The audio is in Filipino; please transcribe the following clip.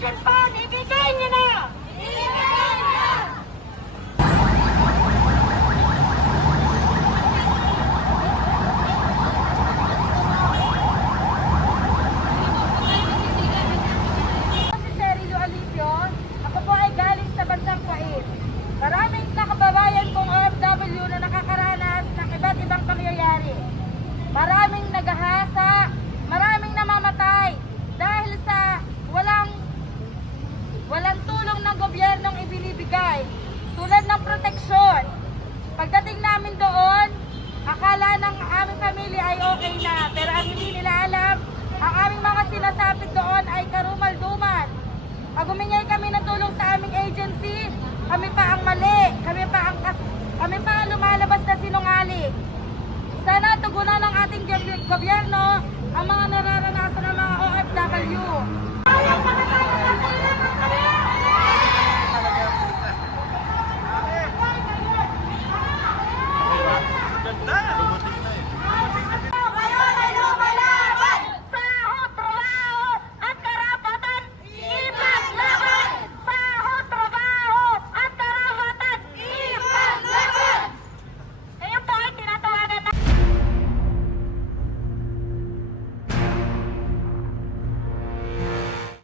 Goodbye. binibigay. Tulad ng proteksyon. Pagdating namin doon, akala ng aming pamilya ay okay na. Pero ang hindi nila alam, ang aming mga sinasapit doon ay karumal-duman. Aguminyay kami ng tulong sa aming agency. Kami pa ang mali. Kami pa ang, kami pa ang lumalabas na sinungaling. Sana tugunan ng ating gobyerno ang mga nararanasan 来